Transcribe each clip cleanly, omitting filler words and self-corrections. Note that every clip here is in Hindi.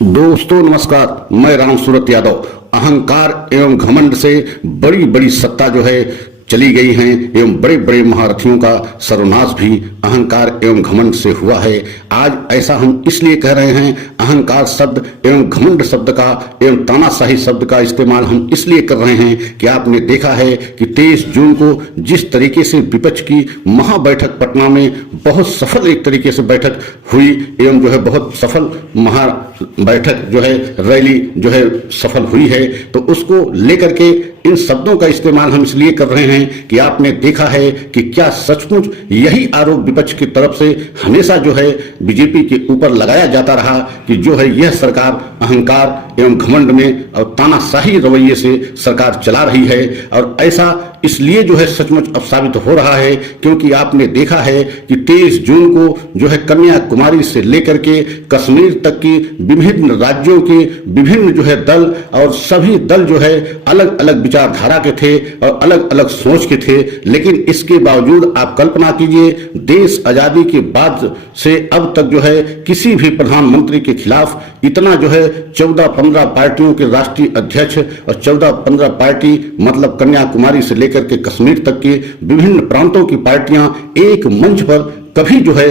दोस्तों नमस्कार, मैं राम सूरत यादव। अहंकार एवं घमंड से बड़ी बड़ी सत्ता जो है चली गई हैं एवं बड़े बड़े महारथियों का सर्वनाश भी अहंकार एवं घमंड से हुआ है। आज ऐसा हम इसलिए कह रहे हैं, अहंकार शब्द एवं घमंड शब्द का एवं तानाशाही शब्द का इस्तेमाल हम इसलिए कर रहे हैं कि आपने देखा है कि 23 जून को जिस तरीके से विपक्ष की महाबैठक पटना में बहुत सफल एक तरीके से बैठक हुई एवं जो है बहुत सफल महा बैठक जो है रैली जो है सफल हुई है, तो उसको लेकर के इन शब्दों का इस्तेमाल हम इसलिए कर रहे हैं कि आपने देखा है कि क्या सचमुच यही आरोप विपक्ष की तरफ से हमेशा जो है बीजेपी के ऊपर लगाया जाता रहा कि जो है यह सरकार अहंकार एवं घमंड में और तानाशाही रवैये से सरकार चला रही है। और ऐसा इसलिए जो है सचमुच अब साबित हो रहा है क्योंकि आपने देखा है कि 23 जून को जो है कन्याकुमारी से लेकर के कश्मीर तक की विभिन्न राज्यों के विभिन्न जो है दल और सभी दल जो है अलग अलग विचारधारा के थे और अलग अलग सोच के थे, लेकिन इसके बावजूद आप कल्पना कीजिए देश आजादी के बाद से अब तक जो है किसी भी प्रधानमंत्री के खिलाफ इतना जो है 14-15 पार्टियों के राष्ट्रीय अध्यक्ष और 14-15 पार्टी मतलब कन्याकुमारी से लेकर के कश्मीर तक के विभिन्न प्रांतों की पार्टियां एक मंच पर कभी जो है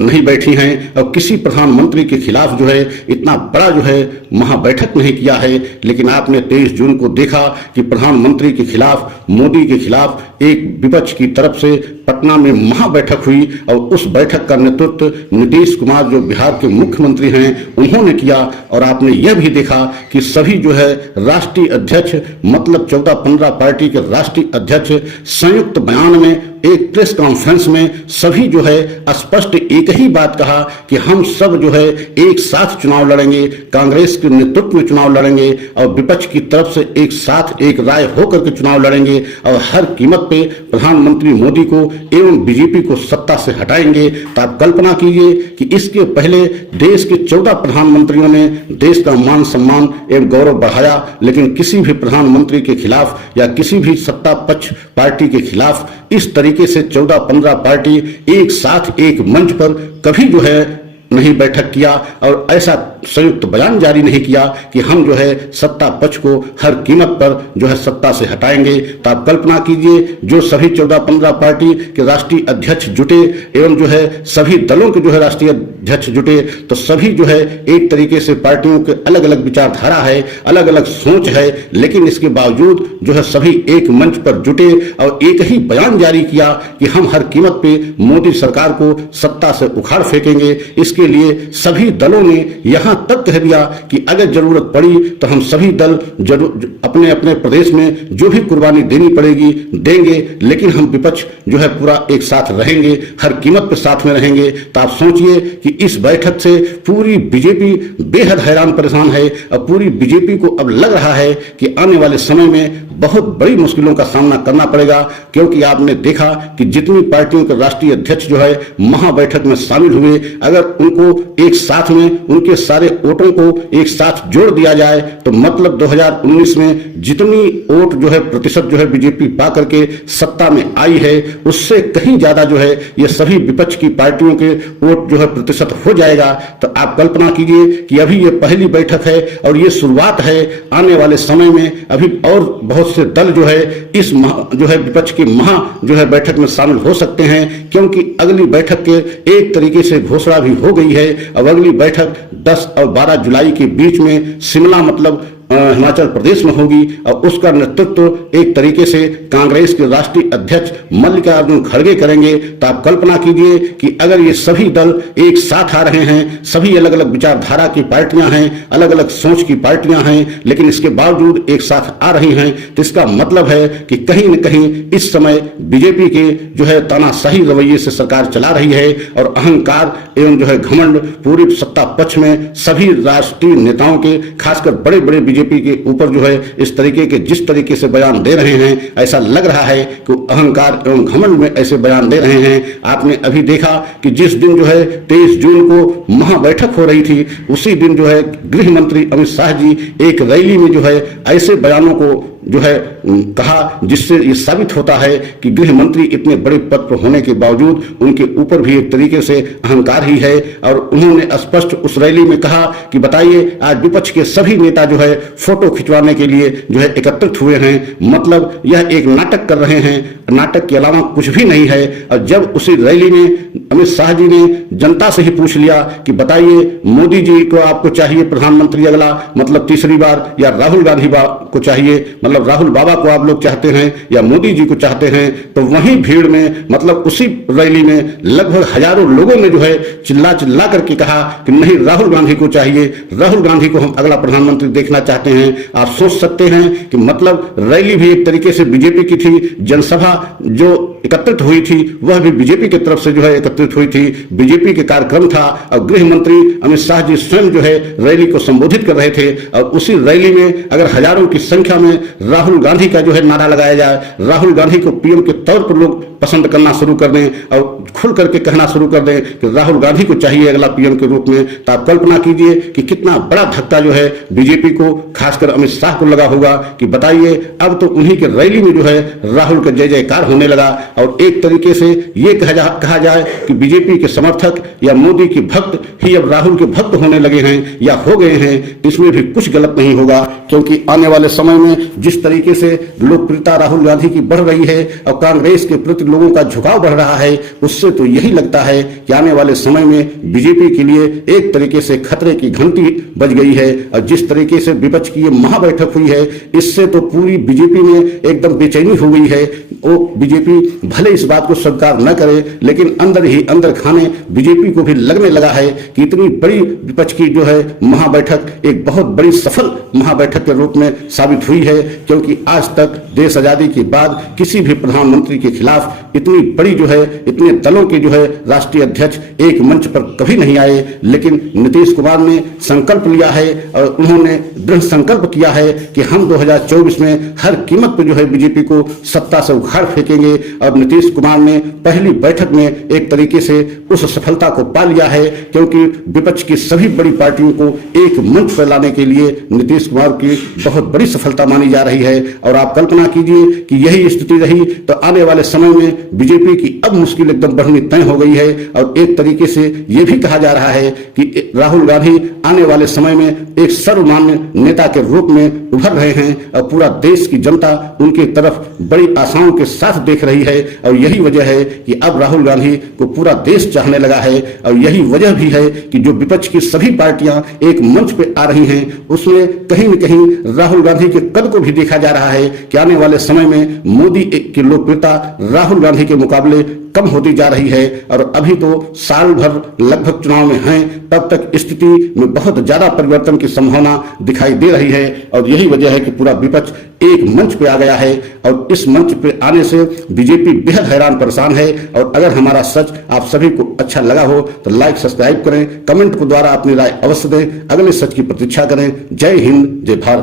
नहीं बैठी हैं और किसी प्रधानमंत्री के खिलाफ जो है इतना बड़ा जो है महाबैठक नहीं किया है। लेकिन आपने 23 जून को देखा कि प्रधानमंत्री के खिलाफ, मोदी के खिलाफ एक विपक्ष की तरफ से पटना में महाबैठक हुई और उस बैठक का नेतृत्व नीतीश कुमार जो बिहार के मुख्यमंत्री हैं उन्होंने किया। और आपने यह भी देखा कि सभी जो है राष्ट्रीय अध्यक्ष मतलब 14-15 पार्टी के राष्ट्रीय अध्यक्ष संयुक्त बयान में एक प्रेस कॉन्फ्रेंस में सभी जो है स्पष्ट एक ही बात कहा कि हम सब जो है एक साथ चुनाव लड़ेंगे, कांग्रेस के नेतृत्व में चुनाव लड़ेंगे और विपक्ष की तरफ से एक साथ एक राय होकर के चुनाव लड़ेंगे और हर कीमत पे प्रधानमंत्री मोदी को एवं बीजेपी को सत्ता से हटाएंगे। तो आप कल्पना कीजिए कि इसके पहले देश के 14 प्रधानमंत्रियों ने देश का मान सम्मान एवं गौरव बढ़ाया, लेकिन किसी भी प्रधानमंत्री के खिलाफ या किसी भी सत्ता पक्ष पार्टी के खिलाफ इस तरीके से 14-15 पार्टी एक साथ एक मंच पर कभी जो है नहीं बैठक किया और ऐसा संयुक्त बयान जारी नहीं किया कि हम जो है सत्ता पक्ष को हर कीमत पर जो है सत्ता से हटाएंगे। तो आप कल्पना कीजिए जो सभी 14-15 पार्टी के राष्ट्रीय अध्यक्ष जुटे एवं जो है सभी दलों के जो है राष्ट्रीय अध्यक्ष जुटे, तो सभी जो है एक तरीके से पार्टियों के अलग अलग विचारधारा है, अलग अलग सोच है, लेकिन इसके बावजूद जो है सभी एक मंच पर जुटे और एक ही बयान जारी किया कि हम हर कीमत पे मोदी सरकार को सत्ता से उखाड़ फेंकेंगे। इसके लिए सभी दलों ने यहां तक कह दिया कि अगर जरूरत पड़ी तो हम सभी दल जरूर अपने अपने प्रदेश में जो भी कुर्बानी देनी पड़ेगी देंगे, लेकिन हम विपक्ष जो है पूरा एक साथ रहेंगे, हर कीमत पर साथ में रहेंगे। तो आप सोचिए कि इस बैठक से पूरी बीजेपी बेहद हैरान परेशान है और पूरी बीजेपी को अब लग रहा है कि आने वाले समय में बहुत बड़ी मुश्किलों का सामना करना पड़ेगा, क्योंकि आपने देखा कि जितनी पार्टियों के राष्ट्रीय अध्यक्ष जो है महाबैठक में शामिल हुए, अगर उनको एक साथ में उनके सारे वोटों को एक साथ जोड़ दिया जाए तो मतलब 2019 में जितनी वोट जो है प्रतिशत जो है बीजेपी पा करके सत्ता में आई है उससे कहीं ज्यादा जो है ये सभी विपक्ष की पार्टियों के वोट जो है प्रतिशत हो जाएगा। तो आप कल्पना कीजिए कि अभी ये पहली बैठक है और ये शुरुआत है, आने वाले समय में अभी और बहुत से दल जो है इस जो है विपक्ष की जो है बैठक में शामिल हो सकते हैं, क्योंकि अगली बैठक के एक तरीके से घोषणा भी हो गई है। अब अगली बैठक 10 और 12 जुलाई के बीच में शिमला मतलब हिमाचल प्रदेश में होगी और उसका नेतृत्व एक तरीके से कांग्रेस के राष्ट्रीय अध्यक्ष मल्लिकार्जुन खड़गे करेंगे। तो आप कल्पना कीजिए कि अगर ये सभी दल एक साथ आ रहे हैं, सभी अलग अलग विचारधारा की पार्टियां हैं, अलग अलग सोच की पार्टियां हैं, लेकिन इसके बावजूद एक साथ आ रही हैं, तो इसका मतलब है कि कहीं न कहीं इस समय बीजेपी के जो है तानाशाही रवैये से सरकार चला रही है और अहंकार एवं जो है घमंड पूरी सत्ता पक्ष में सभी राष्ट्रीय नेताओं के खासकर बड़े बड़े बीजेपी के ऊपर जो है इस तरीके के जिस तरीके से बयान दे रहे हैं, ऐसा लग रहा है कि अहंकार एवं घमंड में ऐसे बयान दे रहे हैं। आपने अभी देखा कि जिस दिन जो है 23 जून को महाबैठक हो रही थी, उसी दिन जो है गृह मंत्री अमित शाह जी एक रैली में जो है ऐसे बयानों को जो है कहा, जिससे ये साबित होता है कि गृह मंत्री इतने बड़े पद पर होने के बावजूद उनके ऊपर भी एक तरीके से अहंकार ही है। और उन्होंने स्पष्ट उस रैली में कहा कि बताइए, आज विपक्ष के सभी नेता जो है फोटो खिंचवाने के लिए जो है एकत्रित हुए हैं, मतलब यह एक नाटक कर रहे हैं, नाटक के अलावा कुछ भी नहीं है। और जब उसी रैली में अमित शाह जी ने जनता से ही पूछ लिया कि बताइए, मोदी जी को आपको चाहिए प्रधानमंत्री अगला, मतलब तीसरी बार, या राहुल गांधी को चाहिए, मतलब राहुल बाबा को आप लोग चाहते हैं या मोदी जी को चाहते हैं, तो वहीं भीड़ में, मतलब उसी रैली में लगभग हजारों लोगों ने जो है चिल्ला चिल्ला करके कहा कि नहीं, राहुल गांधी को चाहिए, राहुल गांधी को हम अगला प्रधानमंत्री देखना चाहते हैं। आप सोच सकते हैं कि मतलब रैली भी एक तरीके से बीजेपी की थी, जनसभा जो एकत्रित हुई थी वह भी बीजेपी की तरफ से जो है एकत्रित हुई थी, बीजेपी के कार्यक्रम था। और गृह मंत्री अमित शाह जी स्वयं जो है रैली को संबोधित कर रहे थे। और उसी रैली में अगर हजारों की संख्या में राहुल गांधी का जो है नारा लगाया जाए, राहुल गांधी को पीएम के तौर पर लोग पसंद करना शुरू कर दें और खुल करके कहना शुरू कर दें कि राहुल गांधी को चाहिए अगला पीएम के रूप में, तो आप कल्पना कीजिए कि कितना बड़ा धक्का जो है बीजेपी को, खासकर अमित शाह को लगा होगा कि बताइए, अब तो उन्हीं के रैली में जो है राहुल का जय जयकार होने लगा। और एक तरीके से ये कहा जाए कि बीजेपी के समर्थक या मोदी के भक्त ही अब राहुल के भक्त होने लगे हैं या हो गए हैं, इसमें भी कुछ गलत नहीं होगा, क्योंकि आने वाले समय में जिस तरीके से लोकप्रियता राहुल गांधी की बढ़ रही है और कांग्रेस के प्रति लोगों का झुकाव बढ़ रहा है, उससे तो यही लगता है कि आने वाले समय में बीजेपी के लिए एक तरीके से खतरे की घंटी बज गई है। और जिस तरीके से विपक्ष की ये महाबैठक हुई है, इससे तो पूरी बीजेपी में एकदम बेचैनी हो गई है। वो बीजेपी भले इस बात को स्वीकार न करे, लेकिन अंदर ही अंदर खाने बीजेपी को भी लगने लगा है कि इतनी बड़ी विपक्ष की जो है महाबैठक एक बहुत बड़ी सफल महाबैठक के रूप में साबित हुई है, क्योंकि आज तक देश आजादी के बाद किसी भी प्रधानमंत्री के खिलाफ इतनी बड़ी जो है, इतने दलों के जो है राष्ट्रीय अध्यक्ष एक मंच पर कभी नहीं आए। लेकिन नीतीश कुमार ने संकल्प लिया है और उन्होंने दृढ़ संकल्प किया है कि हम 2024 में हर कीमत पर जो है बीजेपी को सत्ता से उखाड़ फेंकेंगे। और नीतीश कुमार ने पहली बैठक में एक तरीके से उस सफलता को पा लिया है, क्योंकि विपक्ष की सभी बड़ी पार्टियों को एक मंच पर लाने के लिए नीतीश कुमार की बहुत बड़ी सफलता मानी जा रही है। और आप कल्पना कीजिए कि यही स्थिति रही तो आने वाले समय में बीजेपी की अब मुश्किल एकदम बढ़नी तय हो गई है। और एक तरीके से यह भी कहा जा रहा है कि राहुल गांधी आने वाले समय में एक सर्वमान्य नेता के रूप में उभर रहे हैं और पूरा देश की जनता उनकी तरफ बड़ी आशाओं के साथ देख रही है। और यही वजह है कि अब राहुल गांधी को पूरा देश चाहने लगा है। और यही वजह भी है कि जो विपक्ष की सभी पार्टियां एक मंच पे आ रही हैं, उसमें कहीं न कहीं राहुल गांधी के कद को भी देखा जा रहा है कि आने वाले समय में मोदी की लोकप्रियता राहुल गांधी के मुकाबले कम होती जा रही है। और अभी तो साल भर लगभग चुनाव में हैं, तब तक स्थिति में बहुत ज्यादा परिवर्तन की संभावना दिखाई दे रही है। और यही वजह है कि पूरा विपक्ष एक मंच पे आ गया है और इस मंच पे आने से बीजेपी बेहद हैरान परेशान है। और अगर हमारा सच आप सभी को अच्छा लगा हो तो लाइक सब्सक्राइब करें, कमेंट के द्वारा अपनी राय अवश्य दें, अगले सच की प्रतीक्षा करें। जय हिंद, जय भारत।